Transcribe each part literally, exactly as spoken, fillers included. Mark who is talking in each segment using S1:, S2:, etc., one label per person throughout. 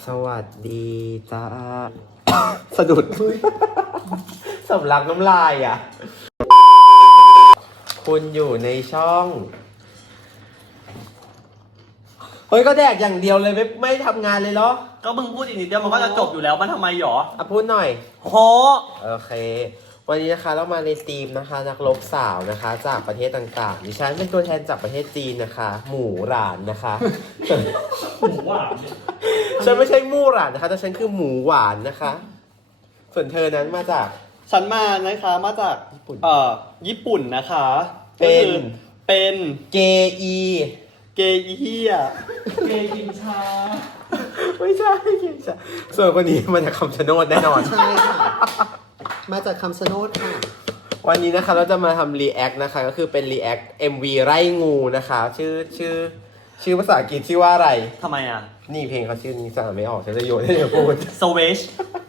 S1: สวัสดีจ้า สะดุดสำลักน้ำลายอ่ะ คุณอยู่ในช่อง เฮ้ยก็แดกอย่างเดียวเลยไม่ไม่ทำงานเลยเหรอ
S2: ก็มึงพูดอีกนิดเดียวมันก็จะจบอยู่แล้วมันทำไมหรอ
S1: อ่ะพูดหน่อย
S2: โห
S1: โอเค วันนี้นะคะเรามาในทีมนะคะ นักรบสาวนะคะ จากประเทศต่างๆดิฉันเป็นตัวแทนจากประเทศจีนนะคะ หมู่หลานนะคะ
S3: หมูหวาน
S1: ฉันไม่ใช่หมู่หลานนะคะแต่ฉันคือหมูหวานนะคะ ส่วนเธอนั้นมาจาก
S2: ฉันมานะคะมาจาก
S1: ญี่ปุ่น
S2: เอ่อญี่ปุ่นนะคะ
S1: เป็น
S2: ก็คือเป็น
S1: เกอี
S2: เกย์อีเฮีย
S3: เกย์กินชา
S1: ไม่ใช่ใช่ส่วนคนนี้มาจากคำชะโนดแน่นอน
S4: ใช่ค่ะ มาจากคำชะโนดค่ะ
S1: วันนี้นะคะเราจะมาทำรีแอคนะคะ ก็คือเป็นรีแอค เอ็ม วี ไร่งูนะคะ ชื่อชื่อชื่อภาษาอังกฤษชื่อว่าอะไร
S2: ทำไมอ่ะ
S1: นี่เพลงเขาชื่อนี้สั่งไม่ออกฉันจะโยนให้เธอพูด
S2: สเวช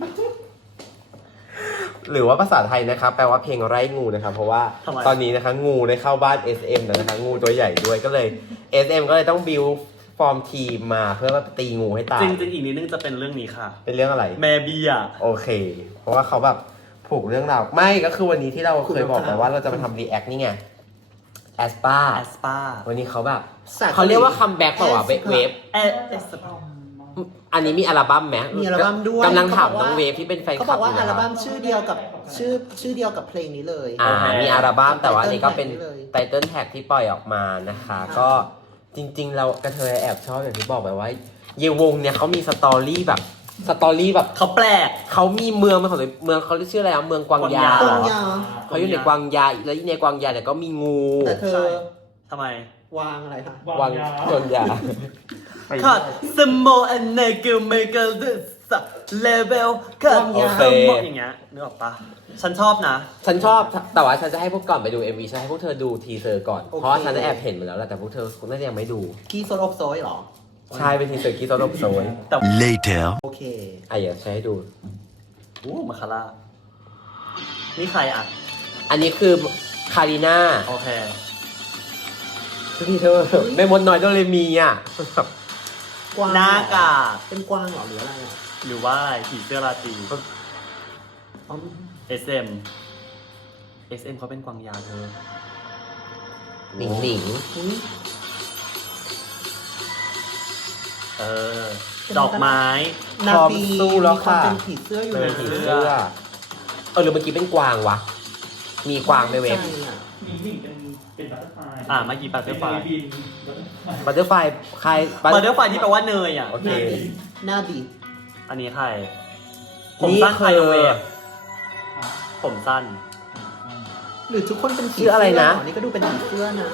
S1: หรือว่าภาษาไทยนะครับแปลว่าเพลงไร่งูนะครับเพราะว่าตอนนี้นะคะงูได้เข้าบ้าน เอส เอ็ม แล้วนะคะงูตัวใหญ่ด้วยก็เลย เอส เอ็ม ก็เลยต้องบิวฟอร์มทีมมาเพื่อมาตีงูให้ตาย
S2: จริงๆอีกนิดนึงจะเป็นเรื่องนี้ค่ะ
S1: เป็นเรื่องอะไร
S2: แม่เบีย
S1: โอเค เพราะว่าเขาแบบผูกเรื่องราวไม่ก็คือวันนี้ที่เราเคยบอกไปว่าเราจะมาทำรีแอคนี่ไงแอสปา
S2: แอสปา
S1: วันนี้เขาแบบ
S4: สัตว์
S1: เขาเรียกว่าคัมแบ็กเปล่าวะเวฟเวฟ
S2: เอสปา
S1: อันนี้มีอัลบั้มไหม
S4: มีอัลบั้มด้วย
S1: กำลังถาม
S4: เขาบอกว่า
S1: น้องเวฟที่เป็นแฟนค
S4: เขา
S1: ลั
S4: บบ อกว่า
S1: ยู่
S4: อั
S1: นะ
S4: ลบั้มชื่อเดียวกับชื่อชื่อเดียวกับเพลงนี้เลย
S1: อ่ามีอัลบั้มแต่ว่าอันนี้ก็เป็น
S4: ไตเติ้ลแท็กนี่เลย
S1: ไตเติ้ลแท็กที่ปล่อยออกมานะคะ ก็จริงๆ เรากระเทยแอบชอบอย่างที่บอกไปว่าเยวงเนี่ยเขามีสตอรี่แบบสตอรี่แบบ
S2: เขาแปลก
S1: เขามีเมืองเป็นของตัวเมืองเขาชื่ออะไรอ่ะเมืองกวางยา
S2: ก
S4: ต
S2: ว
S4: รง
S2: ง
S4: ยา
S1: เขาอยู่ในกวางยาแล้วในกวางยาเนี่ยก็มีงู
S4: แต่เธอ
S2: ทำไม
S4: วางอะไรคะ
S1: วางจนยา
S2: ค่ะ small and naked make a this level ค่ะ
S1: โอเค
S2: อย่างเงี้ยนึกออกปะฉันชอบนะ
S1: ฉันชอบแต่ว่าฉันจะให้พวกก่อนไปดู เอ็ม วี ฉันให้พวกเธอดูทีเซอร์ก่อน เพราะว่าฉันได้แอบเห็นมาแล้วแหละแต่พวกเธอคงน่าจะยังไม่ดู
S4: กีโซโลโซยเหรอ
S1: ใช่เป็นทีเซอร์คิดตอนรบโซน
S2: แต่
S5: Later
S4: โอเค
S1: อ่ะอย่าใช้ให้ดู
S2: อู้มาคาร่านี่ใครอ่ะ
S1: อันนี้คือคาริน่า
S2: โอเค
S1: ที่เธอแม่มดน้อยโดเรมีอ่ะ
S4: กวาง
S2: หน้ากาก
S4: เป็นกวางเหรอหรืออะไรอ่ะ
S2: หรือว่าอะไรผีเสื้อราตรี
S4: อ๋อ
S2: เอส เอ็ม เอส เอ็ม เขาเป็นกวางยาเธอ
S1: หนิงหนิง
S4: อุ๊ย
S2: เออ ดอกไม้
S4: นาบี
S1: พร้อมสู้แล้วค่ะ
S4: มีความเป็นผีเสื้ออยู่
S2: เป็
S4: นะ
S2: นผี
S1: ผีเสื้อเออหรือเมื่อกี้เป็นกวางวะ มีกวางไหมเวฟ
S4: ใช่อะ
S3: มีหญิงเป็นเป็นบัตเตอร์ไฟ
S2: อ่าเมื่อกี้บัตเตอร์ไฟ
S3: บิน
S1: บัตเตอร์ไฟใคร
S2: บัตเตอร์ไฟที่แปลว่าเนยอ่ะ
S1: โอเค
S4: นาบี
S2: อันนี้ใคร ผม
S1: นี่
S2: สั้น
S1: คื
S2: ใคร
S1: อ
S2: เวฟผมสั้น
S4: หรือทุกคนเป็นผี
S1: ชื่ออะไรนะ
S4: เสื้เหนี่ก็ดูเป็นผีเสื้อนะ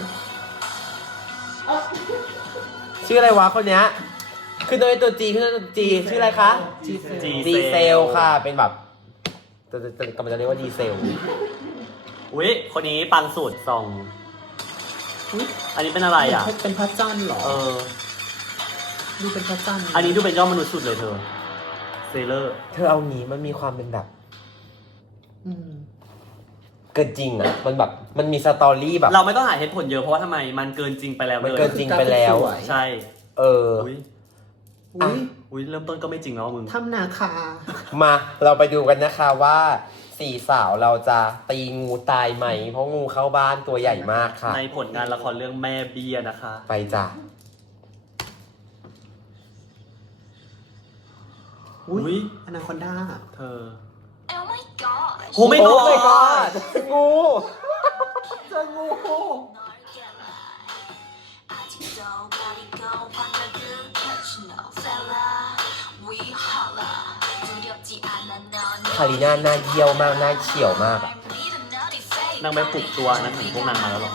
S1: ชื่ออะไรวะคนเนี้ยคือโดยตัวจีคือตัวจีชื่ออะไรคะ
S4: จีเซล
S2: จี
S1: ดีเซลค่ะ เป็นแบบจะจะจะกำลังจะเรียกว่าดีเซล
S2: อุ้ยคนนี้ปังสุดส่อง
S4: อุ๊ย
S2: อันนี้เป็นอะไรอ่ะ
S4: เป็นพระจันทร์เหรอ
S2: เออ
S4: ดูเป็นพระจันทร์
S2: อันนี้ดูเป็นยอดมนุษย์สุดเลยเธอ เซเลอร์
S1: เธอเอางี้มันมีความเป็นแบบ
S4: อืม
S1: เกินจริงอ่ะ มันแบบมันมีสตอรี่แบบ
S2: เราไม่ต้องหาเหตุผลเยอะเพราะว่าทำไมมันเกินจริงไปแล้ว
S1: มัน
S2: เลย
S1: เกินจริงไปแล้ว
S4: สวย
S2: ใช่
S1: เออ
S2: อุ้ย
S4: อุ้ย
S2: อุ้ยเริ่มต้นก็ไม่จริงแล้วมึง
S4: ถ้ำนาคา
S1: มาเราไปดูกันนะคะว่าสี่สาวเราจะตีงูตายไหม เพราะงูเข้าบ้านตัวใหญ่มากค่ะ
S2: ในผลงานละครเรื่องแม่เบี้ยนะคะ
S1: ไปจ้ะ
S4: อุ้
S2: อุ๊
S4: ย
S2: ย
S4: อนาคอนด้า
S2: เธอ
S6: Oh my god
S2: โหไม่
S1: โอ้
S2: บอก
S1: my god งู
S4: เจองู
S6: 아직도 가리고 환각을 펼치는 fella We holla 두렵지 않아 넌
S1: คาริน่าหน้าเยี่ยวมากหน้าเขียวมากอะ
S2: นางไปปลุกตัวนั้นถึงพวกนางมาแล้วหรอ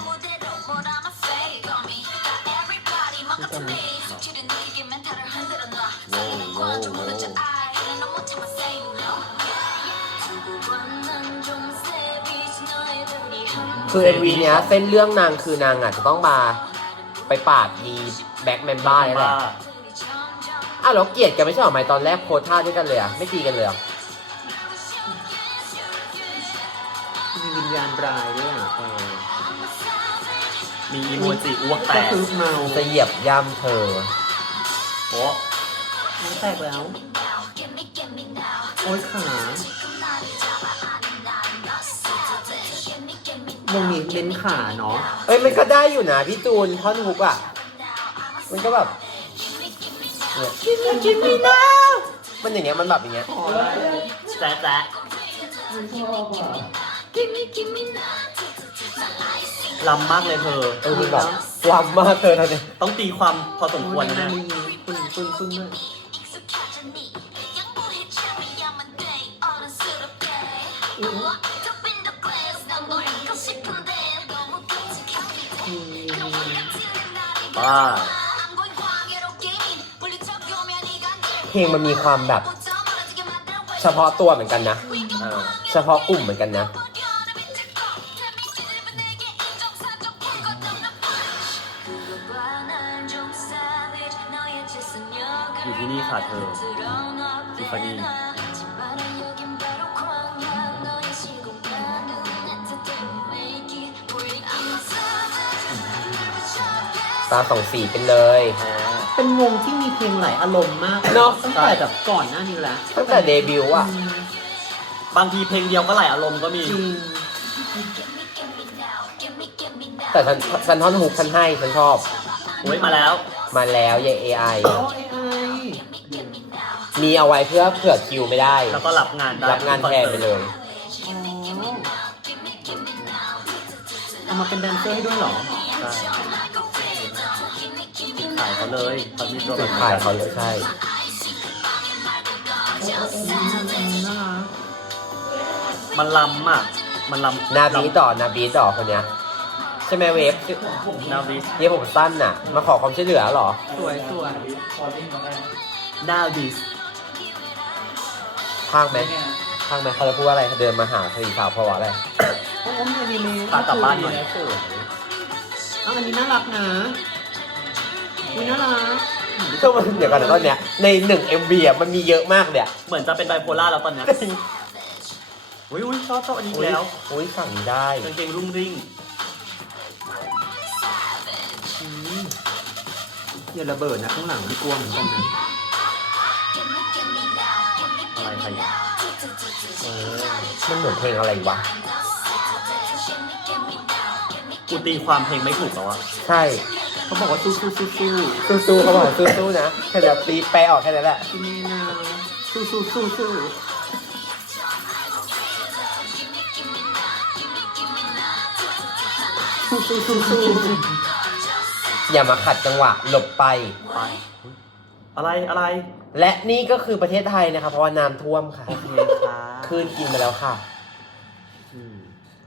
S1: คือ เอ็ม วี เนี้ยเส้นเรื่องนางคือนางอ่ะจะต้องมาไปปราบยีแบ็คแมนบ้านี่แหละอ่ะเราเกลียดกันไม่ใช่หรอไหมตอนแรกโพสท่าด้วยกันเลยอ่ะไม่ตีกันเลยอ่ะ
S4: มีวิญญาณร้ายด้วยอ่ะเออ
S2: มีอีโมจิอ้วกแต
S4: ก็
S2: ก
S4: คือเมา
S1: จะเหยียบย่ำเธอ
S2: โอ้
S4: น้ำแตกแล้ว โอ๊ยขาวงนี้เน้นขาเนาะ
S1: เอ้ยมันก็ได้อยู่นะพี่จูนท่อนฮุกอ่ะ มันก็แบบเนี่ย
S2: กินมีน้
S1: มันอย่างเงี้ยมันแบบอย่างเงี้ย
S2: ำแจ๊ะแจ๊ะ
S3: ไม่ชอบอ่ะ
S2: ลำมากเลยเธอ
S1: เออมันแบบล้ำมากเธอท่านเนี่ย
S2: ต้องตีความพอสมควรนะ
S4: มีปึ้งปึ้งปึ้งด้วย
S2: ป้า
S1: เพลงมันมีความแบบ เฉพาะตัวเหมือนกันนะ
S2: เออ
S1: เฉพาะกลุ่มเหมือนกันนะ
S2: อยู่ที่นี่ค่ะเธอทิฟฟานี่
S1: ตาสองสีเป็นเลย
S4: เป็นวงที่มีเพลงหลายอารมณ์มาก
S1: เนอะ
S4: ตั้งแต่แบบก่อนหน้านี้แล้ว
S1: ตั้งแต่เดบิวต์อ่ะ
S2: บางทีเพลงเดียวก็หลายอารมณ์ก็มี
S4: จริง
S1: แต่ฉันฉันท่อนฮุกฉันให้ฉันชอบ
S2: โอ้ยมาแล้ว
S1: มาแล้วยาย เอ ไอ
S4: โอ้ยไอ
S1: มีเอาไว้เพื่อเผื่อคิวไม่ได้
S2: แล้วก็รับงานได้
S1: รับงานแทนไปเลย
S4: อ๋อเอามาเป็นแดนเซอร์ให้ด้วยเหรอ
S2: ใช่ขายเขาเลยเขามีตัวแบบ
S1: ขายเขาเลยใช่
S4: น่ารัก
S2: มันลำอ่ะ มันลำ
S1: นาบีต่อนาบีต่อคนเนี้ย ใช่ไหมเวฟ
S2: นาวิส
S1: เยี่ยผมสั้นน่ะ มาขอความช่วยเหลือเหรอ
S4: สวยสวย
S3: พอเล่นมาได้
S2: นาวิส
S1: พากไหมพากไหมเขาจะพูดว่าอะไรเดินมาหาสีสาวเพราะว่าอะไร
S4: โอ้โหมีอนิเมะ
S2: พากลับบ้านหน่อย
S4: สวยอ้าวอันนี้น่ารักนะอุ้ยน่ารัก
S1: ก็มันเดี๋ยวก่อนนะตอนเนี้ยในหนึ่งเอ็มบีอะมันมีเยอะมากเลยอะ
S2: เหมือนจะเป็นไบโพล่าแล้วตอนเนี้ยอุ้ยอุ้ยชอบชอบอันนี้อีกแล้ว
S1: อุ้ยฝั่งนี้ได้
S2: กางเกงรุ่งริ่ง
S4: อืมอย่าระเบิดนะข้างหลังไม่กลัวเหมือนกันนะ
S2: อะไรใครอ่ะ
S1: เออมันเหมือนเพลงอะไรวะ
S2: กูตีความเพลงไม่ถูกแล้วอ่ะ
S1: ใช่
S4: เขาบอกว่าสู้สู้สู้สู้
S1: สู้ๆเขาบอกสู้ๆนะแค่แบบตีแปลออกแค่นั้นแหละ
S4: ที่นี่นะสู้สู้สู้สู้สู้สู้สู้สู้
S1: อย่ามาขัดจังหวะหลบไป
S2: ไปอะไรอะไร
S1: และนี่ก็คือประเทศไทยนะครับเพราะว่าน้ำท่วมค่ะ
S2: โอเคค่ะ
S1: คลื่นกินไปแล้วค่ะ
S4: อืม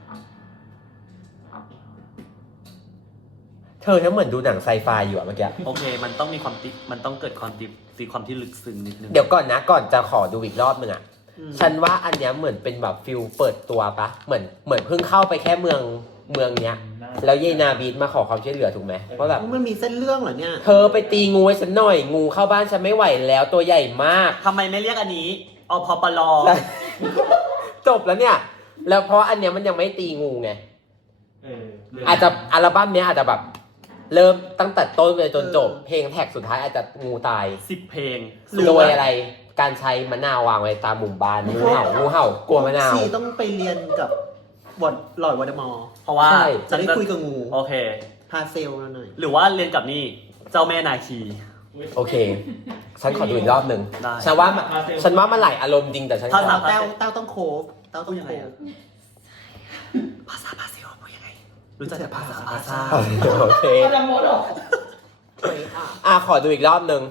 S1: เธอทั้งเหมือนดูหนังไซไฟอยู่อะเมื่อกี้
S2: โอเค มันต้องมีความติมันต้องเกิดความติตีความที่ลึกซึ้งนิดนึง
S1: เดี๋ยวก่อนนะก่อนจะขอดูอีกรอบหนึงอะ
S4: อืม
S1: ฉันว่าอันเนี้ยเหมือนเป็นแบบฟิลเปิดตัวปะเหมือนเหมือนเพิ่งเข้าไปแค่เมืองเมืองเนี้ย แล้วเยนาบีดมาขอความช่วยเหลือถูกไหมเพราะแบบ
S4: โอ้มันมีเส้นเรื่องเหรอเนี่ย
S1: เธอไปตีงูให้ฉันหน่อย งูเข้าบ้านฉันไม่ไหวแล้วตัวใหญ่มาก
S2: ทำไมไม่เรียกอันนี้อพปล
S1: ใช่ จบแล้วเนี่ย แล้วเพราะอันเนี้ยมันยังไม่ตีงูไง
S3: เออเรื่อง
S1: อาจจะอัลบั้มเนี้ยอาจจะแบบ เริ่มตั้งแต่ต้นเลยจนจบ เพลงแท็กสุดท้ายอาจจะงูตาย
S2: สิบเพลง
S1: โดยอะไร การใช้มะนาววางไว้ตามมุมบ้านงูเห่างูเห่ากลัวมะนาว
S4: ซีต้องไปเรียนกับบทหลอดวอดมอร์
S2: เพราะว่า
S1: ใช่
S4: จะได้คุยกับงู
S2: โอเค
S4: พาเซลเราหน่อย
S2: หรือว่าเรียนกับนี่ เจ้าแม่นาคี
S1: โอเค ฉันขอดูอีกรอบหนึ่ง
S2: ได้
S1: ฉันว่ามันฉันว่ามันหลายอารมณ์จริงแต่ฉัน
S2: ถ้า
S1: ขอ
S2: ถาม
S4: เต้าเต้าต้องโคฟเต้าต้อง
S2: ยัง
S4: โค
S2: ไง
S4: ฟ
S2: อะ ภาษาบราซิลพูดยังไง รู้จักแต่ภาษาภาษา
S1: โอเค
S3: ก็จะหมดหรอ
S1: อ่ะขอดูอีกรอบหนึ่ง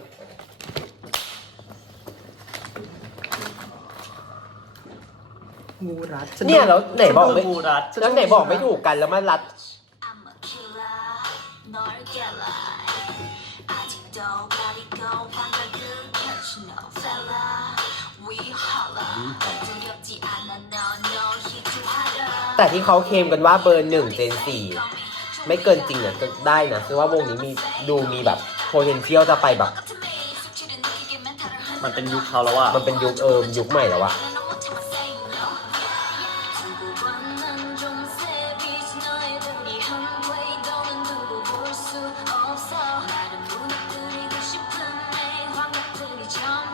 S4: งูรัด
S1: เนี่ยแล้วไหนบอกไม่
S2: งูรัด
S1: แล้วไหนบอกไม่ถูกกันแล้วมันรัด
S6: I'm a killer 널 깨라 아직도 가리고 방각을 catch no fella we holla 두렵지 않아 no no hit you harder
S1: แต่ที่เขาเคลมกันว่าเบอร์หนึ่งเจนสี่ไม่เกินจริงเนี่ยก็ได้นะคือว่าวงนี้มีดูมีแบบ potential จะไปแบบ
S2: มันเป็นยุคเขาแล้วอะ
S1: มันเป็นยุคเอิมยุคใหม่แล้วอะ
S6: 정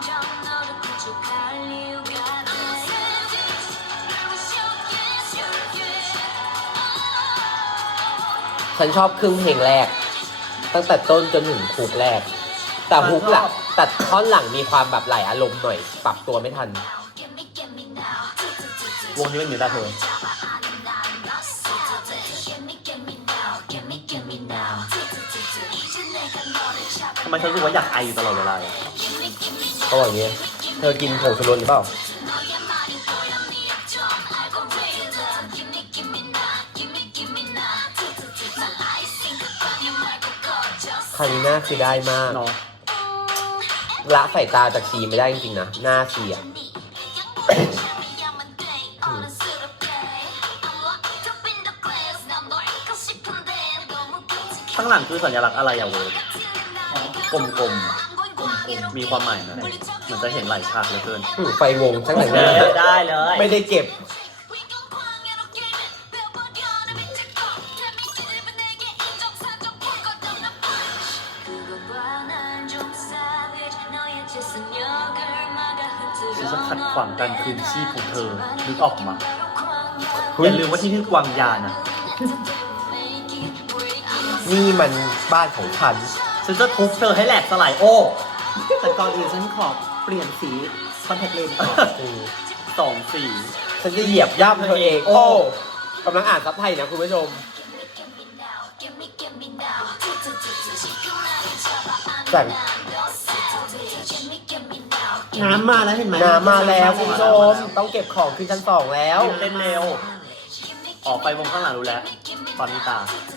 S1: ฉันชอบครึ่งเพลงแรก ตั้งแต่ต้นจนถึงฮุกแรก แต่ฮุกหลังแต่ท่อนหลังมีความแบบหลายอารมณ์หน่อย ปรับตัวไม่ทัน
S2: วงนี้เป็นมีตาเธอทำไมฉันรู้สึกว่าอยากไออยู่ตลอดเวลาเลย
S1: เขาบอกอย่างนี้ เธอกินผงชูรสหรือเปล่า คาริน่าคือได้มาก
S2: เนาะ
S1: ละสายตาจากชีไม่ได้จริงๆนะ หน้าชีอะ
S2: ข้างหลังคือสัญลักษณ์อะไรอะเวิร์ดกลมๆ มีความหมายนะเหมือนจะเห็นหลายฉากเหลือเกิน
S1: อืมไฟวงช่างแต่งห
S2: เอ
S1: น้า
S2: อได้เลย
S1: ไม่ได้เก็บ
S2: ฉันจะขัดขวางการคืนชีพของเธอนึกออกมา
S1: เฮ้ย
S2: อย่าลืมว่าที่นี่คือวังยานะ
S1: นี่มันบ้านของฉัน
S2: ฉันจะทุบเธอให้แหลกสลายโอ้
S4: แต่ก่อนอื่นฉันขอเปลี่ยนสีคอนแทคเลนส์ก่อน
S2: สองสี่
S1: ฉันจะเหยียบย่ำเธอเอง โอ้กำลังอ่านซับไทยนะคุณผู้ชม จาก
S4: น้ำมาแล้วเห็นไหม
S1: น้ำมาแล้วคุณผู้ชม ต้องเก็บของขึ้นชั้นสองแล้ว
S2: เต้นเร็ว ออกไปวงข้างหลังรู้แล้วตอนนี้ตา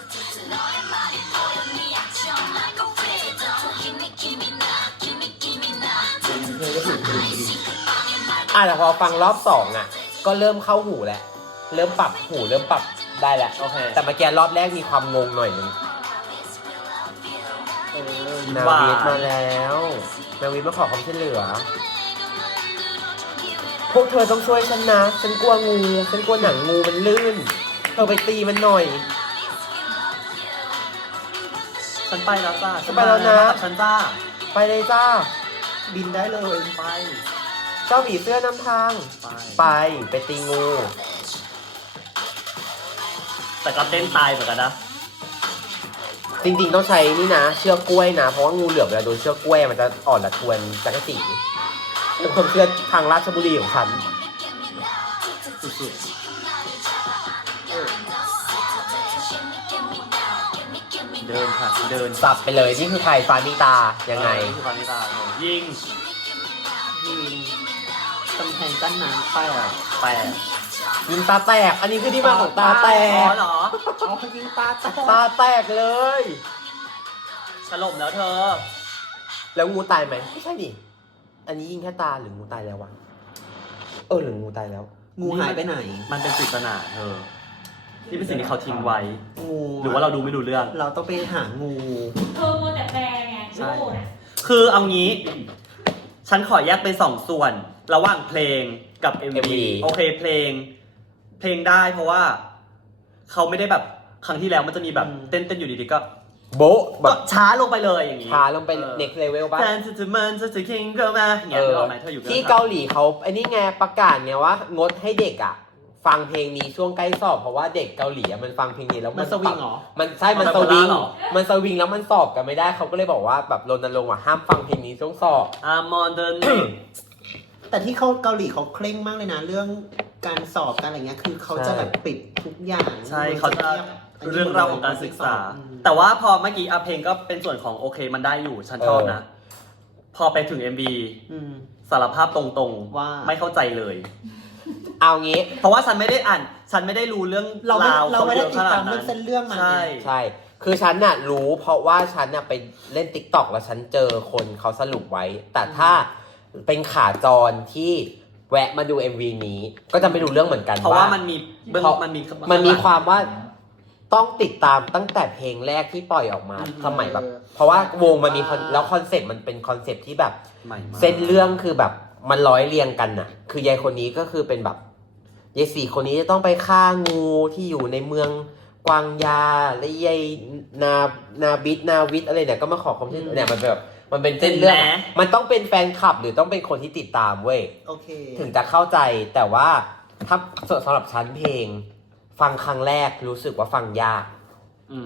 S1: อ่ะแต่พอฟังรอบสองอ่ะ ก็เริ่มเข้าหูแล้ว เริ่มปรับหูเริ่มปรับได้แล้ว
S2: โอเค
S1: แต่เมื่อกี้รอบแรกมีความงงหน่อยนึง
S4: เออ
S1: นาวิทมาแล้วนาวิทมาขอความช่วยเหลือ พวกเธอต้องช่วยฉันนะ ฉันกลัวงู ฉันกลัวหนังงูมันลื่น เธอไปตีมันหน่อย
S2: ฉันไปแล้วจ้า
S1: ฉันไปแล้วนะ
S2: มากับฉันจ้า
S1: ไปเลยจ้า
S4: บินได้เลย
S2: ไป
S1: เจ้าผีเสื้อนำทาง
S2: ไป
S1: ไป ไปตีงู
S2: แต่ก็เต้นตายเหมือนกันนะ
S1: จริงๆต้องใช้นี่นะ เชือกกล้วยนะ เพราะว่างูเหลือมเวลาโดนเชือกกล้วยมันจะอ่อนละทวนจักรจีเป็นความเชื่อทางราชบุรีของฉัน
S2: สุดๆ เดินค่ะ เดิน
S1: สับไปเลย นี่คือใครฟานิตา ยังไง
S2: คือฟานิตายิง
S4: ยิงกำแพงกั้นน้ำไปอ่ะ
S2: แปด
S1: ยิงตาแตก อันนี้คือที่มาของตาแต
S2: อ๋อก เหรอ
S4: อ๋อยิงตาแตก
S1: ตาแตกเลย
S2: ถล่มแล้วเธอ
S1: แล้วงูตายไหมไม่ใช่ดิ อันนี้ยิงแค่ตาหรืองูตายแล้ววะ เออหรืองูตายแล้ว
S4: งูหายไปไหน
S2: มันเป็นปริศนาเธอ นี่เป็นสิ่งที่เขาทิ้งไว้
S4: งู
S2: หรือว่าเราดูไม่ดูเรื่อง
S4: เราต้องไปหางู
S5: เธอมัวแต่แปลไง
S2: ใช่
S5: โลกน่ะ
S2: คือเอางี้ ฉันขอแยกเป็นสองส่วน ระหว่างเพลงกับ เอ็ม
S1: เอ็ม
S2: วี
S1: วี
S2: โอเคเพลง เพลงได้เพราะว่า เขาไม่ได้แบบครั้งที่แล้วมันจะมีแบบเต้นเต้นอยู่ดีๆก็
S1: โบ๊ะแบ
S2: ก็
S1: บ
S2: ช้าลงไปเลยอย่างนี้
S1: พาลงไป next level ป่ะ
S2: แฟนจะมันจะจะคิงก็มาอย่างเงี้ย
S1: เอ
S2: นึ
S1: อก
S2: ออกไหมเธออยู่
S1: ที่เกาหลีเขาไอ้นี่ไงประกาศไงว่างดให้เด็กอ่ะ ฟังเพลงนี้ช่วงใกล้สอบเพราะว่าเด็กเกาหลีอะมันฟังเพลงนี้แล้ว
S4: มันสวิงเหรอ
S1: มันใช่มันสวิงมันสวิงแล้วมันสอบกันไม่ได้เขาก็เลยบอกว่าแบบรณรงค์อ่ะห้ามฟังเพลงนี้ช่วงสอบ
S2: อามอนเดิน
S4: แต่ที่เขาเกาหลีเขาเคร่งมากเลยนะ เรื่องการสอบการอะไรเงี้ยคือเขาจะแบบปิดทุกอย่าง
S2: ใช่เขาจะ
S4: งียบนนี้
S2: เรื่องราวของการศึกษา
S4: อืม
S2: แต่ว่าพอเมื่อกี้อะเพลงก็เป็นส่วนของโอเคมันได้อยู่ฉันชอบนะ พอไปถึง เอ็ม วี
S4: อืม
S2: สารภาพตรง
S4: ว่า
S2: ไม่เข้าใจเลย
S1: เอางี้
S2: เพราะว่าฉันไม่ได้อ่าน ฉันไม่ได้รู้เรื่อง
S4: เราไม่
S2: ราว
S4: เราไม่ได้ติดตาม
S2: ข
S4: เรื่องเส้นเรื่องมา
S2: ใช่
S1: ใช่ คือฉันน่ะรู้เพราะว่าฉันน่ะไปเล่นติ๊กต็อกแล้วฉันเจอคนเขาสรุปไว้ แต่ถ้าเป็นขาจรที่แวะมาดู เอ็ม วี นี้ ก็จะไม่รู้เรื่องเหมือนกัน
S2: เพราะว่ามันมีเบื้อง
S1: เพราะ
S2: มันมี
S1: มันมีความว่าต้องติดตามตั้งแต่เพลงแรกที่ปล่อยออกมา
S2: อืม
S1: สมัยแบบ เพราะว่าวงมันมีคอนแล้วคอนเซ็ปต์มันเป็นคอนเซ็ปต์ที่แบบ
S2: ใหม่มาก
S1: เส้นเรื่องคือแบบมันร้อยเรียงกันน่ะ คือยายคนนี้ก็คือเป็นแบบยายสี่คนนี้จะต้องไปฆ่างูที่อยู่ในเมืองกวางยาและยายนานาบิดนาวิทอะไรเนี่ยก็มาขอความช่วยเหลือเนี่ยมันเป็นแบบมันเป็นเส้นเรื่อง
S2: เห็นไหม
S1: มันต้องเป็นแฟนคลับหรือต้องเป็นคนที่ติดตามเว้ย
S4: โอเค
S1: ถึงจะเข้าใจแต่ว่าถ้าสำหรับชั้นเพลง ฟังครั้งแรกรู้สึกว่าฟังยาก
S2: อืม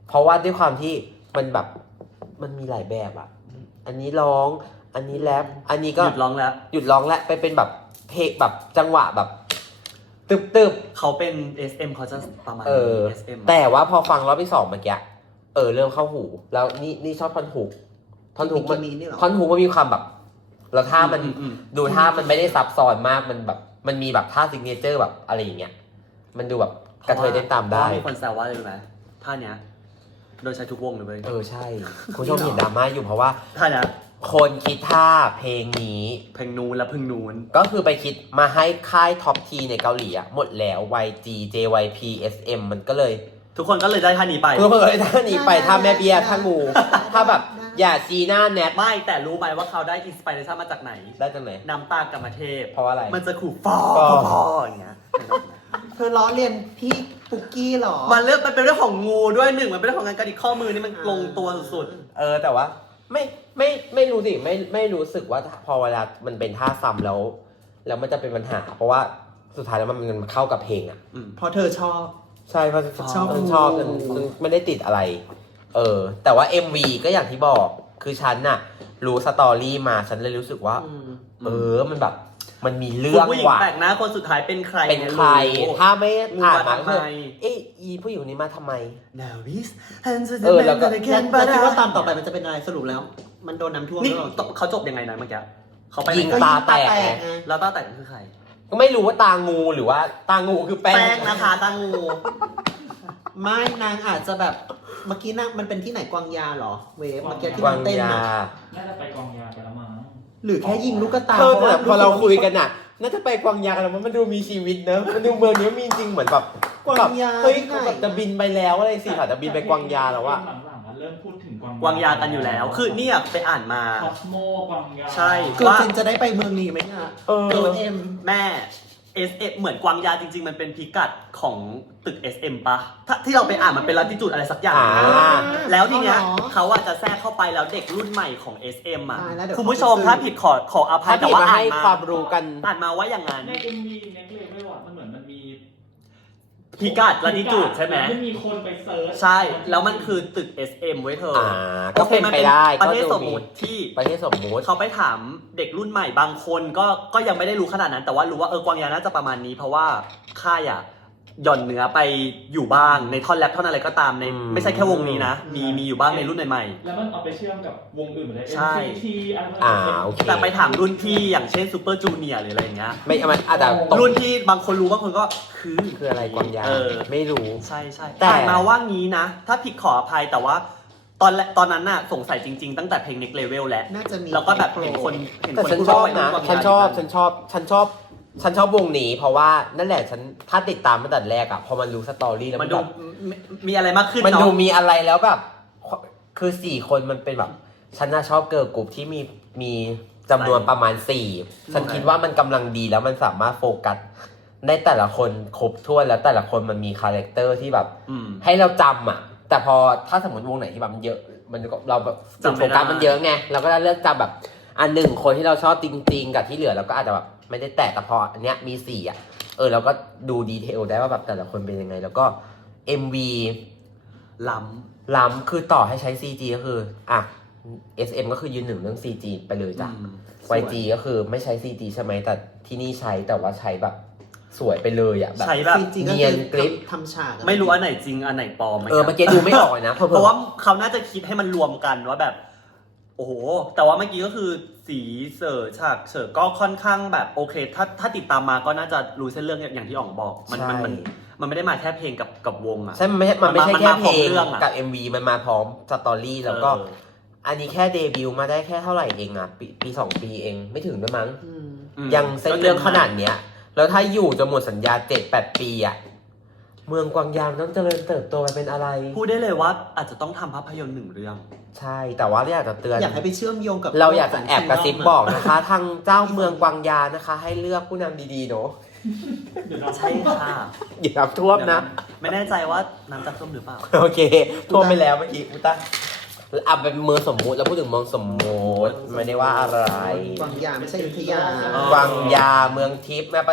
S1: เพราะว่าด้วยความที่มันแบบมันมีหลายแบบอ่ะ อันนี้ร้องอันนี้แรปอันนี้ก็
S2: หยุดร้องแล้ว
S1: หยุดร้องแล้วไปเป็นแบบเพลงแบบจังหวะแบบตึบตึบ
S2: เขาเป็น เอส เอ็ม เขาจะประมาณ
S1: เออ
S2: เอส เอ็ม
S1: แต่ว่าพอฟังรอบที่สองเมื่อกี้เออเริ่มเข้าหู แล้วนี่นี่ชอบท่อนฮุกท่อนฮุกมัน
S4: มีนี่เหรอ
S1: ท่อนฮุกมันมีความแบบแล้วท่ามัน
S2: อือืม
S1: ดูท่ามันไม่ได้ซับซ้อนมากมันแบบมันมีแบบท่าซิกเนเจอร์แบบอะไรอย่างเงี้ยมันดูแบบกระเทยเต้นตามได้
S2: เพระว่มีคนแซวว่าอะไรรู้ไหมท่าเนี้ยโดยใช้ทุกวงเลยเว้ย
S1: เออใช่คุณผู้ชมเห็นดราม่าอยู่เพราะว่า
S2: ท่าเนี้ย
S1: คนคิดท่าเพลงนี้
S2: เพลงนู้นและพึ่งนู้น
S1: ก็คือไปคิดมาให้ค่ายท็อปทีในเกาหลีอะหมดแล้ว วาย จี เจ วาย พี เอส เอ็ม มันก็เลย
S2: ทุกคนก็เลยได้ท่านี้ไป
S1: เพื่อเผยท่านี้ไปท่าแม่เบียร์ท่างูถ้าแบบอย่าซีหน้าแนท
S2: ไม่แต่รู้ไหมว่าเขาได้อินสปิเรชันมาจากไหน
S1: ได้จังไหน
S2: น้ำตากรรมเทพ
S1: เพราะว่าอะไร
S2: มันจะขู่ฟอ
S1: ฟอ
S2: ฟออย่างเงี้ย
S4: เธอล้อเลียนพี่ปุกกี้เหรอ
S2: มันเรื่องมันเป็นเรื่องของงูด้วยหนึ่งมันเป็นเรื่องของการกระดิกข้อมือนี่มันลงตัวสุด
S1: เออแต่ว่าไม่ไม่ไม่รู้สิไม่ไม่รู้สึกว่าพอเวลามันเป็นท่าซ้ำแล้ว แล้วมันจะเป็นปัญหา เพราะว่าสุดท้ายแล้วมันมันเข้ากับเพลงอ่ะ
S2: ๆอืม
S4: เพราะเธอชอบ
S1: ใช่เพราะ
S4: ชอบ
S1: ฉันชอบฉันฉันไม่ได้ติดอะไร เออ แต่ว่า เอ็ม วี ก็อย่างที่บอกคือฉันน่ะ รู้สตอรี่มาฉันเลยรู้สึกว่า
S4: อืม
S1: เออมันแบบ มันมีเรื่อง
S2: ผู้หญิง
S1: ว่ะ
S2: แปลกหน้าคนสุดท้ายเป็นใคร
S1: เป็นใคร
S2: นี่ย
S1: ถ้าไม่
S2: งู
S1: อ่าน
S2: มา
S1: มา
S2: ทำ
S1: ก็
S2: ไม
S1: คือเอ๊ะอีผู้หญิงคนนี้มาทำไม
S2: Now is hands to the
S1: เออแล้ว
S2: man
S1: ก็
S2: that I
S4: แล้ว
S2: can
S4: แล้ว
S2: but
S4: คิดว่า
S2: I
S4: ตามต่อไปมันจะเป็นอะไรสรุปแล้ว มันโดนน้ำท่วม
S2: นี่
S4: หรือเปล่า
S2: เขาจบยังไงนะเมื่อกี้เขาไป
S1: ยิง
S2: ไหน
S1: ตาแตก
S4: ไง
S2: แล้วตาแตกคือใคร
S1: ก็ไม่รู้ว่าตางูหรือว่าตางูคือแป้ง
S2: แป้งนะคะตางู
S4: ไม่นางอาจจะแบบเมื่อกี้นางมันเป็นที่ไหนกวางยาเหรอ เวฟเมื่อกี้ที่
S1: กวาง
S4: นางเต้น
S1: ยา
S4: น่ะ
S3: น่าจะไปกองยาไปแล้วมั้ง
S4: หรือแค่ยิงลูกกระตา
S1: เธอ
S4: พะว่
S1: แต่พอเรา
S4: สึกว่
S1: คุยกันน่ะ น่าจะไปกวางยากันแล้วมันดูมีชีวิตเนอะมันดูเมืองนี้มีจริงเหมือนแบบ
S4: กวางยา
S1: แบบเฮ้ย
S4: ที่ไหน
S1: แบบจะบินไปแล้วอะไรสิค่ะจะบินไปกวางยาแล้วอะ
S3: หลังๆอะเริ่มพูดถึงกวาง
S2: วางยากันอยู่แล้ว คือเนี่ยไปอ่านมา
S3: คอสโมกวางยา
S2: ใช่
S4: คือจริงจะได้ไปเมืองนี้ไหมอ่ะ
S1: เออ
S4: เกินเอ็ม
S2: แม่ เอส เอ็ม เหมือนกวางยาจริง ๆ มันเป็นพิกัดของตึก เอส เอ็ม ปะถ้าที่เราไปอ่านมันเป็นลัติจูดอะไรสักอย่าง
S1: อ่า
S2: แล้วทีเนี้ย
S4: อ๋อเหรอ
S2: เขาอาจจะแทรกเข้าไปแล้วเด็กรุ่นใหม่ของ เอส เอ็ม อ่ะ
S4: ตายแล้วเดี๋ยว
S2: คุณผู้ชม
S4: เขาไปซื้อ
S2: ถ้าผิดขอขออภั
S1: ถ้าย
S2: แต่
S1: ผิด
S2: ว่า
S1: มา
S2: อ่า
S1: ให้
S2: นมา
S1: ความรู้กัน
S2: อ่านมาว่าอย่างนั้น
S3: ใน เอ็ม วี เน็กเลเวลอะมันเหมือนมันมี
S2: พิกัดลัติจูดใช่ไหม
S3: ไม่มีคนไปเซิร์ช
S2: ใช่ แล้วมันคือตึก เอส เอ็ม ไว้เธอ
S1: อ่า
S2: โอ
S1: ก็
S2: เค
S1: เป็น
S2: มัน
S1: ไป
S2: เป็น
S1: ได้
S2: ประ
S1: ก็
S2: เทศ
S1: ดู
S2: สม
S1: มี
S2: มติที่
S1: ประเทศสมมุติ
S2: เขาไปถามเด็กรุ่นใหม่บางคนก็ก็ยังไม่ได้รู้ขนาดนั้น แต่ว่ารู้ว่าเออกวางยาน่าจะประมาณนี้ เพราะว่าค่ายอ่ะหย่อนเนื้อไปอยู่บ้างในท่อนแรปท่อนอะไรก็ตามใน
S1: อืม
S2: ไม่ใช่แค่วงนี้นะ มีมีอยู่บ้างในรุ่นใหม่
S3: แล้วมันเอาไปเชื่อมกับวงอื่นหมดเลย
S2: ใช่
S3: เอ็น ซี ที อะไรพวก
S1: อ่า
S3: นั้น
S1: โอเค
S2: ๆ แต่ไปถามรุ่นพี่อย่างเช่นซูเปอร์จูเนียร์หรืออะไรอย่างเงี้ย
S1: ไม่มันอาจจะตก
S2: รุ่นที่บางคนรู้บางคนก็คือ
S1: คืออะไรกวางยา
S2: เออ
S1: ไม่รู้
S2: ใช่ใช่
S1: แต่
S2: แต่านมาว่างี้นะ ถ้าผิดขออภัยแต่ว่าตอนแรกตอนนั้นน่ะสงสัยจริง ๆ ตั้งแต่เพลง next level แล้ว
S4: น่าจะมี
S2: แล้วก็แบบเห็นคนเห็น
S1: แต่
S2: คน
S1: ฉัน
S2: พูด
S1: ชอบ
S2: ว่าวัยรุ่
S1: นะ
S2: กวางยา
S1: ฉันชอบ
S2: เหมื
S1: ฉั
S2: อน
S1: ชอบ ฉันชอบ ฉันชอบวงนี้ เพราะว่านั่นแหละฉันถ้าติดตามมาตั้งแต่แรกอะพอมันรู้สตอรี่แล้ว
S2: มั
S1: มัน น
S2: ดู
S1: แบบ
S2: มีมีอะไรมากขึ้น
S1: มัน
S2: เนาะ
S1: ดูมีอะไรแล้วแบบ คือสี่คนมันเป็นแบบ ฉันน่าชอบเกิร์ลกรุ๊ปที่มีมีจำนวนประมาณสี่ฉันคิดว่ามันกำลังดีแล้วมันสามารถโฟกัสได้แต่ละคนครบถ้วนแล้วแต่ละคนมันมีคาแรคเตอร์ที่แบบ
S2: อืม
S1: ให้เราจำอ่ะ แต่พอถ้าสมมติวงไหนที่แบบมันเยอะ มันก็เราแบบจุด
S2: จำไม่
S1: โฟกัส
S2: ได้
S1: มันเยอะไงเราก็จะเลือกจำแบบอันหนึ่งคนที่เราชอบจริงๆกับที่เหลือเราก็อาจจะแบบไม่ได้แตะแต่พออันเนี้ยมีสี่อ่ะเออเราก็ดูดีเทลได้ว่าแบบแต่ละคนเป็นยังไง แล้วก็ เอ็ม วี
S2: ล้
S1: ล้ำคือต่อให้ใช้ ซี จี ก็คืออ่ะ เอส เอ็ม ก็คือยืนหนึ่งเรื่อง ซี จี ไปเลย
S2: ำ
S1: จ้ะ
S2: อืม
S1: วาย จี ก็คือไม่ใช้ ซี จี ใช่ไหมแต่ที่นี่ใช้แต่ว่าใช้แบบสวยไปเลยอ่ะแบบ
S2: ใช้แบบ
S4: จริงๆก็
S1: เนีย
S4: คื
S1: น
S4: อก
S1: ริป
S4: ทำฉากะ
S2: ไม่รู้อันไหนจริงอันไหนปลอม
S1: เออเมื่อกี้ดูไม่ออกเลยนะ
S2: เพราะว่าเขาน่าจะคิดให้มันรวมกันว่าแบบ โอ้โห แต่ว่าเมื่อกี้ก็คือสีเสิร์ชฉากเสิร์ชก็ค่อนข้างแบบโอเค ถ้าถ้าติดตามมาก็น่าจะรู้เส้นเรื่องอย่างที่อ๋องบอก มันมันมันมันไม่ได้มาแค่เพลงกับกับวงอ่ะ
S1: ใช่มันไม่ใช่มันไม่ใช่
S2: มัน
S1: แค่
S2: มา
S1: เพล
S2: พร้อม
S1: ง
S2: เรื่องอะ
S1: กับ เอ็ม วี มันมาพร้อมสตอรี่แล้วก็
S2: เออ
S1: อันนี้แค่เดบิวต์มาได้แค่เท่าไหร่เองอ่ะปีปีสองปีเองไม่ถึงด้วยมั้ง
S4: อืม
S2: อืม
S1: ยังเส้นเรื่องขนาดเนี้ย แล้วถ้าอยู่จนหมดสัญญาเจ็ดแปดปีอ่ะ เมืองกวางยางต้องเจริญเติบโตไปเป็นอะไร
S2: พูดได้เลยว่าอาจจะต้องทำภาพยนตร์หนึ่งเรื่อง
S1: ใช่ แต่ว่าอยากจะเตือน
S4: อยากให้ไปเชื่อมโยงกับ
S1: เราอยากจะแอบกระซิบ
S4: โล
S1: บอก
S4: ขง
S1: นะคะ ทางเจ้าเมืองกวางยานะคะ ให้เลือกผู้นำดีๆเนาะ
S3: เดี๋ยวเรา
S2: ใช่ค่ะ
S1: อย่าท่วมนะ
S2: ไม่แน่ใจว่าน้ำจะท่วมหรือเปล่า
S1: โอเคท่วมไปแล้วเมื่อกี้อุต้าเอาเป็นเมืองสมมุติแล้วพูดถึงเมืองสมมุติไม่ได้ว่าอะไร
S4: กวางยาไม่ใช่อยุธยา
S2: อ๋อ
S1: กวางยาเมืองทิพย์แม่ปะ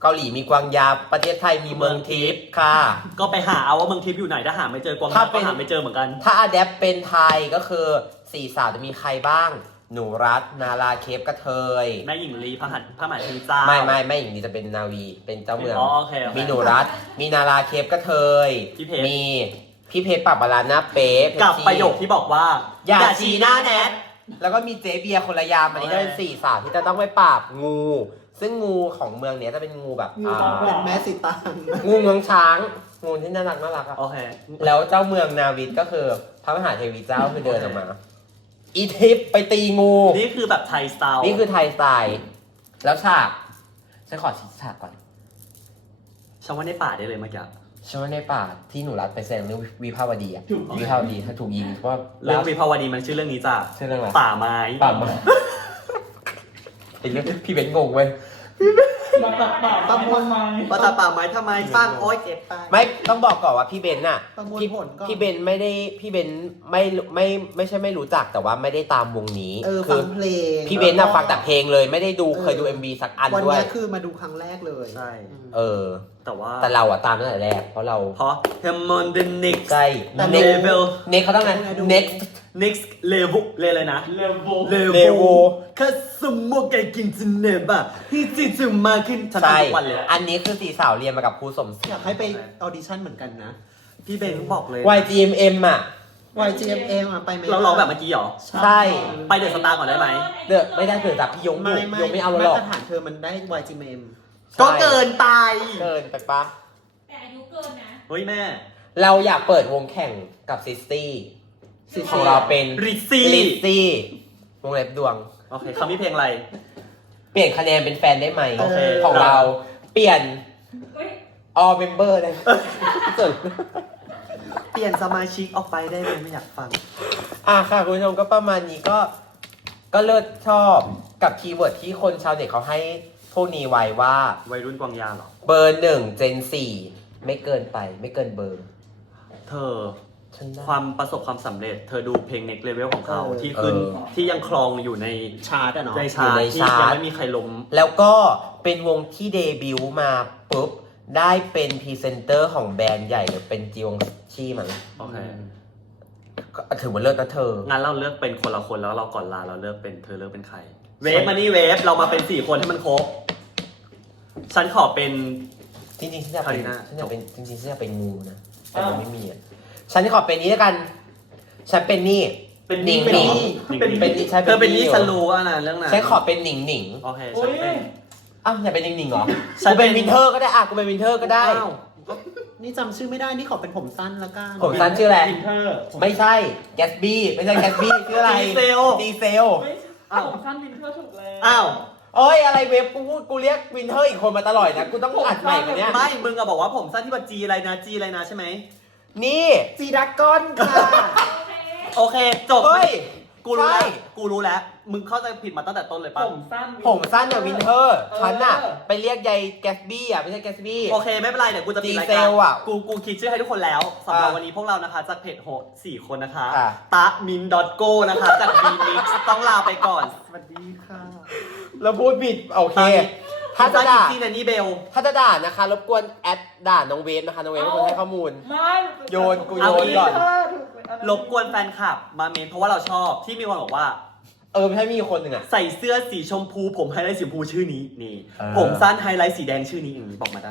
S1: เกาหลีมีกวางยาประเทศไทยมีเมืองทิพย์ค่ะ
S2: ก็ไปหาเอาว่าเมืองทิพย์อยู่ไหนถ้าหาไม่เจอกวาง
S1: ถ้า
S2: ดา
S1: เป็
S2: ก็
S1: น
S2: หาไม่เจอเหมือนกัน
S1: ถ้าอะแดปเป็นไทยก็คือสี่สาวจะมีใครบ้าง หนูรัตนาราเคปกระเทย
S2: แม่หญิงลีพระหัตถ์พระมหาเทวีเจ้า
S1: ไม่ไม่ไม่อย่างนี้จะเป็นนาวีเป็นเจ้าเมือง
S2: อ๋อโอเคโอเค
S1: มีหนูรัตมีนาราเคปกระเทย
S2: พี่เพชร
S1: มีพี่เพชรปรับบาลานหน้าเป๊ะเพชร
S2: กับ
S1: ชี
S2: ประโยคที่บอกว่า
S1: อย่าชี้หน้าแนทแล้วก็มีเจ๊เบียร์คนละยามอันนี้ก็เป็น
S2: โอเค
S1: สี่สาวที่จะต้องไปปราบงู ซึ่งงูของเมืองเนี้ยจะเป็นงูแบบ
S3: งู
S1: อ่า
S3: ตาบอ
S4: เป็น
S3: ด
S4: แม่สิตาง
S1: งูเมืองช้าง งูที่น่ารักน่ารักอะ
S2: โอเค
S1: แล้วเจ้าเมืองนาวิดก็คือพระมหาเทวีเจ้าคือเดินออกมา อีทิปไปตีงู
S2: นี่คือแบบไทยสไตล์
S1: นี่คือไทยสไตล์ แล้วฉากฉันขอชี้ฉากก่อน
S2: ฉันว่าในป่าได้เลยเมื่อกี้
S1: ฉันว่าในป่าที่หนูรัดไปแสดงเรื่องวิภาวดีอะ
S3: ถูก
S1: วิภาวดีถ้าถูกยิงเพราะว่า
S2: เรื่องวิภาวดีมันชื่อเรื่องนี้จ้ะ
S1: ชื่อเรื่องอะไร
S2: ป่าไม้
S1: ป่ามาไอ้เรื่องพี่เบนงงเว้ย
S3: มาตัดป่า
S4: ประมวล
S3: ไม้
S2: ป่าตาป่าไม้ทำไมฟังโอ๊ยเจ็บ
S4: ไป
S1: ไม่ต้องบอกก่อนว่าพี่เบนน่ะ
S4: ประมวล
S1: พี่
S4: ผลก่อน
S1: พี่เบนไม่ได้พี่เบนไม่ไม่ไม่ใช่ไม่รู้จักแต่ว่าไม่ได้ตามวงนี้
S4: เออ
S1: คื
S4: ฟังเพลง
S1: พี่เบนน่ะ
S4: แล้วก็
S1: ฟังแต่เพลงเลยไม่ได้ดู
S4: เออ
S1: เคยดู เอ็ม วี สักอัน
S4: วัน
S1: ด้วย
S4: เนี้ยคือมาดูครั้งแรกเลย
S2: ใช่
S4: ม
S1: เออ
S2: แต่ว่า
S1: แต่เราอะตามตั้งแต่แรก เพราะเรา
S2: เพราะ Him on the next
S1: ใช่
S4: แต่
S1: next
S2: level
S1: next เขาต้องไง next
S2: next level เลยเลยนะ
S3: เลเวล
S1: level
S2: คัสมุกไกกินจินเนบะที่จิจุมาขึ้นฉัน
S1: ใช่
S2: ทำทุกวันเลย
S1: อันนี้คือสี่สาวเรียนมากับครูสมศรี
S4: อยากให้ไปออดิชั่นเหมือนกันนะ
S2: พี่เบนบอกเลย
S1: วาย จี เอ็ม เอ็ม อ่ะ
S4: วาย จี เอ็ม เอ็ม อ่ะไปไหม
S2: เราร้องแบบเมื่อกี้เหรอ
S1: ใช่
S2: ไปเดอะสตาร์ก่อนได้ไหม
S1: เดอะไม่ได้เกิดจากพี่ยงอ
S4: ไม่
S1: ยู่
S4: ไม่
S1: ยงไม่เอาเราหร
S4: มา
S1: อก
S4: ตรฐานเธอมันได้ วาย จี เอ็ม
S1: ใช่
S2: ก็เกินไป
S1: เกินไปปะ
S5: แต่อายุเกินนะ
S2: เฮ้ยแม่
S1: เราอยากเปิดวงแข่งกับซิสตี้ของเราเป็น
S2: ริซี่
S1: ลิซซี่วงเล็บดวง
S2: โอเคคำนี้เพลงอะไร
S1: เปลี่ยนคะแนนเป็นแฟนได้ไหม
S2: โอเค
S1: ของเราเปลี่ยน
S5: เฮ้ย
S1: all member ได้ส่วน
S2: เปลี่ยนสมาชิกออกไปได้เลยไม่อยากฟัง
S1: อ่ะค่ะคุณผู้ชมก็ประมาณนี้ก็ ก็เลิศชอบกับคีย์เวิร์ดที่คนชาวเน็ตเขาให้พวกนี้ไว้ว่า
S2: วัยรุ่นกวางยาเหรอ
S1: เบอร์หนึ่งเจนสี่ไม่เกินไปไม่เกินเบอร์
S2: เธอ
S1: ฉันได้
S2: ความประสบความสำเร็จ เธอดูเพลง next level ของเขา
S4: เออ
S2: ที่ขึ้น
S1: เออ
S2: ที่ยังคลองอยู่ใน
S4: ชาร์ตอะเนาะ
S2: ใน
S1: อยู่
S2: ชาร์ต
S1: ใน
S2: ที่
S1: ชาร์ต
S2: ยังไม่มีใครล้ม
S1: แล้วก็เป็นวงที่เดบิวต์มาปุ๊บ ได้เป็นพรีเซนเตอร์ของแบรนด์ใหญ่เลยเป็นจีวงชี่มั้ง
S2: โอเค
S1: ก็ถือว่าเลิศนะเธอ
S2: งั้นเราเลือกเป็นคนละคนแล้วเราก่อนลาเราเลือกเป็นเธอเลือกเป็นใคร เวฟมานี่เวฟเรามาเป็นสี่คนให้มันครบ ฉันขอเป็น
S1: จริงๆฉันอยากเป็น
S2: คาริน่า
S1: ฉันอยากเป็นจริงๆฉันอยากเป็นงูนะแต่มันไม่มีอ่ะฉันขอเป็นนี้แล้วกัน ฉันเป็นนี่
S3: เป็น
S1: หนิง
S3: เป็น
S1: หนิง
S3: เป็น
S1: เป็นนี่ฉัน
S2: เธอเป็นนี่
S1: อยู่
S2: ฉันรู้ว่านะเรื่องนั้น
S1: ฉันขอเป็นหนิงหนิง
S2: โอเค
S3: โอ้
S2: ฉัน
S3: ย
S2: เป็น
S1: อ้าวอยากเป็นหนิงหนิงเหรอ
S2: ฉัน
S1: กูเป็น
S2: เป็น
S1: วินเทอร์ก็ได้อ่ะกูเป็นวินเทอร์ก็ได้
S2: อ้าว
S4: นี่จำชื่อไม่ได้ นี่ขอเป็นผมสั้นละกัน
S1: ผมสั้นชื่ออะไร
S3: วินเทอร์
S1: ไม่ใช่แกสบี้ไม่ใช่แกสบี้ชื่ออะไร
S2: ดีเซล
S1: ดีเซล
S3: ไม่ใช่
S2: อ้าว
S3: ผมสั้นวินเทอร์ถูกแล้ว
S2: อ้าว
S1: เอ้ยอะไรเว็บกูพูดกูเรียกวินเทอร์อีกคนมาตลอดนะกูต้องอัดใหม่กันเนี้ย
S2: ไม่ มึงอะบอกว่าผมสั้นที่ว่าจีอะไรนะจีอะไรนะใช่ไหม
S1: นี่
S4: จีดักก้อนค่ะ
S5: โอเค
S2: โอเค จบ
S1: เฮ้ย
S2: กูรู้แล้ว
S1: ใช่
S2: กูรู้แล้ว มึงเข้าใจผิดมาตั้งแต่ต้นเลย
S3: ผ
S2: ป่ะ
S3: มสั้น
S1: ผมสั้นอย่างวินเทอร์
S3: เออ
S1: ฉันอะไปเรียกยายแกสบี้อะไม่ใช่แกสบี้
S2: โอเค ไม่เป็นไรเดี๋ยวกูจะปิดราย
S1: ดีเซ
S2: การ
S1: ลอะ
S2: กูกูคิดชื่อให้ทุกคนแล้วสำหรับ
S1: อ่ะ
S2: วันนี้พวกเรานะคะ จากเพจโหดสี่คนนะคะ
S1: ค่ะ
S2: ตะมินดอทโก้นะคะ จาก บี มิกซ์ ต้องลาไปก่อน
S4: สวัสดีค่ะ
S1: แล้วพูดผิดโอเค ถ้าจะ
S2: จะ
S1: ด่า
S2: ที่นันนี่เบล
S1: ถ้าจะด่านะคะรบกวนแอดด่าน้องเวฟนะคะน้องเวฟเป็นคนให้ข้อมูล
S3: ไม่
S1: โยนกู
S2: เอา
S1: โยน
S2: อีก
S1: ก่อน
S2: รบกวนแฟนคลับ มาเมนเพราะว่าเราชอบที่มีคนบอกว่า
S1: เออไม่ใช่มีคนหนึ่งอะ
S2: ใส่เสื้อสีชมพู ผมไฮไลท์สีชมพูชื่อนี้นี่
S1: เออ
S2: ผมสั้นไฮไลท์สีแดงชื่อนี้อย่างนี้บอกมาได้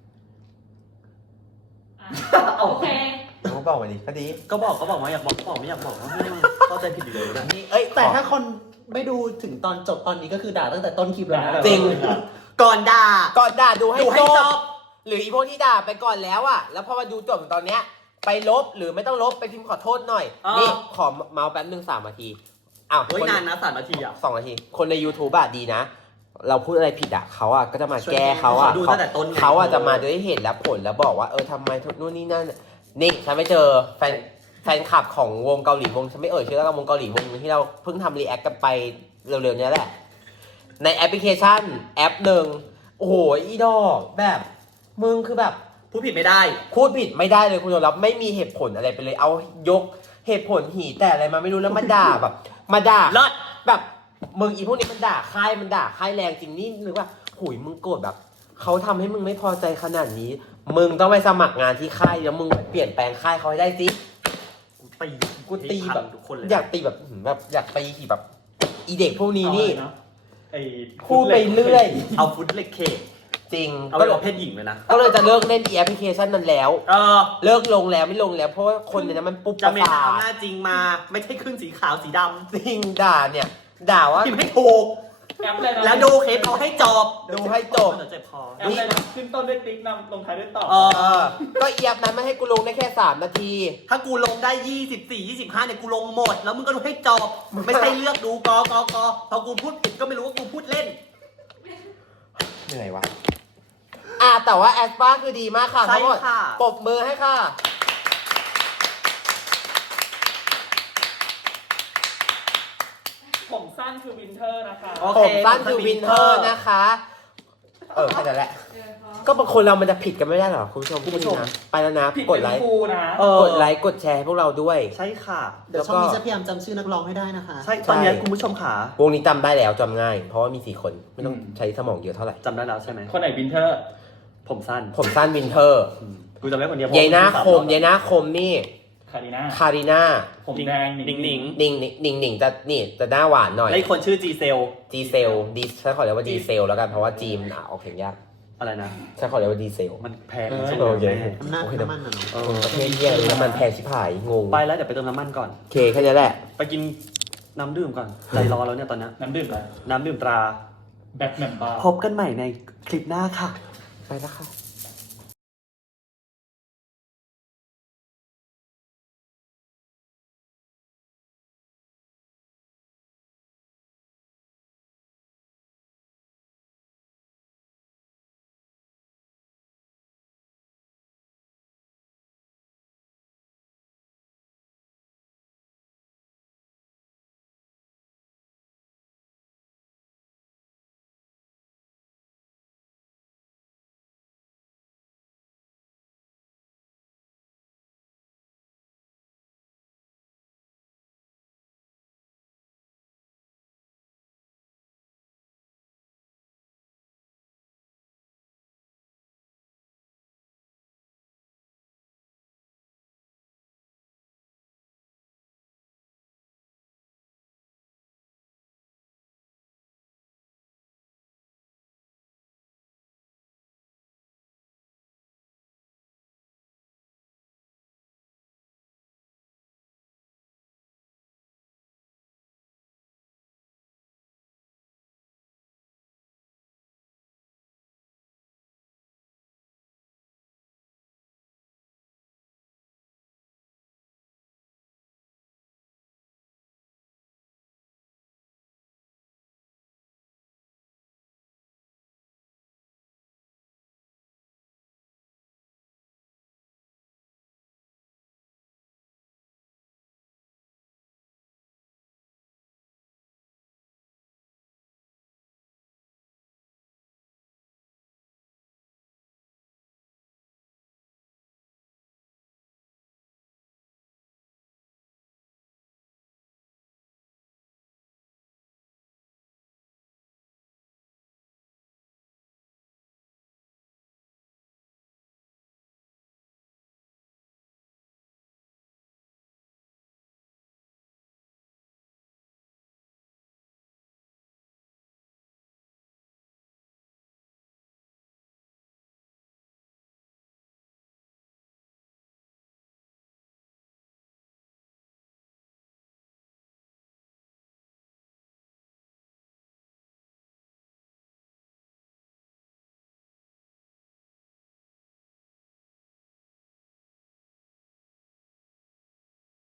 S5: อ่ะโอเค
S1: น้องบอกมาดิก็ดี
S2: ก็บอกก็บอกว่าอยากบอกก็บอกไม่อยากบอกว่าไม่เข้าใจผิดอยู่เลยนะ
S1: นี่เอ้ย
S4: แต่ถ้าคนไม่ดูถึงตอนจบตอนนี้ก็คือด่าตั้งแต่ต้นคลิปแล้วนะ
S1: จริง
S2: ก่อนด่า
S1: ก่อนด่าดูให้
S2: ดูให้
S1: จ
S2: จ
S1: บบ หรืออีพวกที่ด่าไปก่อนแล้วอะแล้วพอมาดูจบตอนเนี้ย ไปลบหรือไม่ต้องลบไปพิมพ์ขอโทษหน่อย
S2: อ่านี่
S1: นี่ขอเมาส์แป๊บนึงสามนาทีอ้าว
S2: เฮ้ย
S1: คน
S2: นานนะสามนาทีอ่ะ
S1: สองนาที คนใน YouTube อะดีนะ เราพูดอะไรผิดอะเขาอะก็จะมาแก้เขาอะ
S2: เขาดูตั้งแต่ต้นไง
S1: เขาอะจะมาด้วยเหตุและผลแล้วบอกว่าเออทำไมนู่นนี่นั่นนี่ฉันไม่เจอแฟนแฟนคลับของวงเกาหลีวงฉันไม่เอ่ยชื่อแล้วกันวงเกาหลีวงนึงที่เราเพิ่งทำรีแอคกันไปเร็วๆเนี้ยแหละ ในแอปพลิเคชันแอปหนึ่งโอ้โหอีดอกแบบมึงคือแบบ
S2: พูดผิดไม่ได้
S1: พูดผิดไม่ได้เลยคุณยอมรับไม่มีเหตุผลอะไรไปเลย เอายกเหตุผลหีแต่อะไรมาไม่รู้แล้วมาด่าแบบ มาด่า
S2: เลิศ
S1: แบบมึงอีพวกนี้มันด่าค่ายมันด่าค่ายแรงจริงนี่นึกว่าหุยมึงโกรธแบบเขาทำให้มึงไม่พอใจขนาดนี้ มึงต้องไปสมัครงานที่ค่ายแล้วมึงไปเปลี่ยนแปลงค่ายเขาให้ได้สิ
S2: ตี
S1: กูตีแบบ
S2: ทุกคนเลย
S1: อยากตีแบบหืมแบบอยากตีแบบ อีเด็กพวกนี้นี่
S3: เอาเลยเอะไอ้
S1: พูดไปเรื่อย
S2: เอาฟุตเหล็กเคก
S1: จริง
S2: เอา
S1: ก็
S2: ไป
S1: เลย
S2: เอาเพศหญิงเลยนะ
S1: ก็เลยจะเลิกเล่นแอปพลิเคชันนั้นแล้ว
S2: เออ
S1: เลิกลงแล้วไม่ลงแล้วเพราะว่าคนในนั้นมันปุ๊บ
S2: จะ
S1: ป
S2: เม
S1: ระ
S2: น
S1: สา
S2: เอาห
S1: ท
S2: น้าจริงมาไม่ใช่ครึ่งสีขาวสีด
S1: จริงด่าเนี่ย ด่าว่า
S2: ำพิมพ์ให้ถูก
S3: แอปอะไรนะ
S2: แล้วดูเคสเอาให้จบ
S1: ดูให้จบ
S2: เดี๋ยวเจ็บคอ
S3: แอปอะไรนะขึ้นต้นด้วยติ๊กนำลงท้ายด้วยต่อ
S2: เออ
S1: เออ ก็เอียบนั้นไม่ให้กูลงได้แค่สามนาที
S2: ถ้ากูลงได้ยี่สิบสี่ ยี่สิบห้าเนี่ยกูลงหมด แล้วมึงก็ดูให้จบ ไม่ใช่เลือกดูกอกอกอพอกูพูดผิดก็ไม่รู้ว่ากูพูดเล่น
S1: เหนื่อยวะอ่ะแต่ว่าแอสปาคือดีมากค่ะ
S2: ใช่
S1: ทั้งหมด
S2: ค่ะ
S1: ปรบมือให้ค่ะ
S3: ผมสั้นคือวินเทอร์นะคะ
S2: โอ
S1: ผ
S2: เค
S1: มสั้นคือวินเทอร์นะคะ เออแค่นั้นแหละ ก็บางคนเรามันจะผิดกันไม่ได้หรอคุณผู้ชม
S2: คุณผู้ชม
S1: นะไปแล้วนะ
S3: ผิด
S1: ก
S3: เป็
S1: ด
S3: น
S1: ไลค์
S3: ครูนะ
S2: เออ
S1: กดไลค์กดแชร์ให้พวกเราด้วย
S2: ใช่ค่ะ
S4: เดี๋ยวช่องนี้จะพยายามจำชื่อนักร้องให้ได้นะคะ
S2: ใช่ ตอนนี้คุณผู้ชมขาว
S1: งนี้จำได้แล้วจำง่าย เพราะว่ามีสี่คนไม่ต้อง
S3: อืม
S1: ใช้สมองเยอะเท่าไหร่
S2: จำได้แล้วใช่ไหม
S3: คนไหนวินเทอร์
S2: ผมสั้น
S1: ผมสั้นวินเทอร์
S2: อืมกูจำได้คนเดียว
S1: ยายหน้าคมยายหน้าคมนี่
S3: คาริน่า
S1: คาริน่า
S3: ผมแดง
S2: หนิงหนิง
S1: นิงนิงนิงนิงจะนี่จะหน้าหวานหน่อย
S2: และอีกคนชื่อจีเซล
S1: จีเซลดีฉันขอเรียกว่าดีเซลแล้วกันเพราะว่าจีมหนาออกเสียงยาก
S2: อะไรนะ
S1: ฉันขอเรียกว่าดีเซล
S2: มันแพง
S3: เออ
S2: ใช่ไหม
S1: โอเค
S2: แม่
S4: อำนาจน้ำมันน่ะเนาะ
S2: เออ
S1: ประเทศเยี่ยเลยน้ำมันแพงชิบหายงง
S2: ไปแล้วเดี๋ยวไปเติมน้ำมันก่อน
S1: โอเคแค่นี้แหละ
S2: ไปกินน้ำดื่มก่อน ใจรอแล้วเนี่ยตอนเนี้ย
S3: น้ำดื่มอะไร
S2: น้ำดื่มตรา
S3: แบ็คแมนบาร์
S2: พบกันใหม่ในคลิปหน้าค่ะ
S1: ไปแล้วค่ะ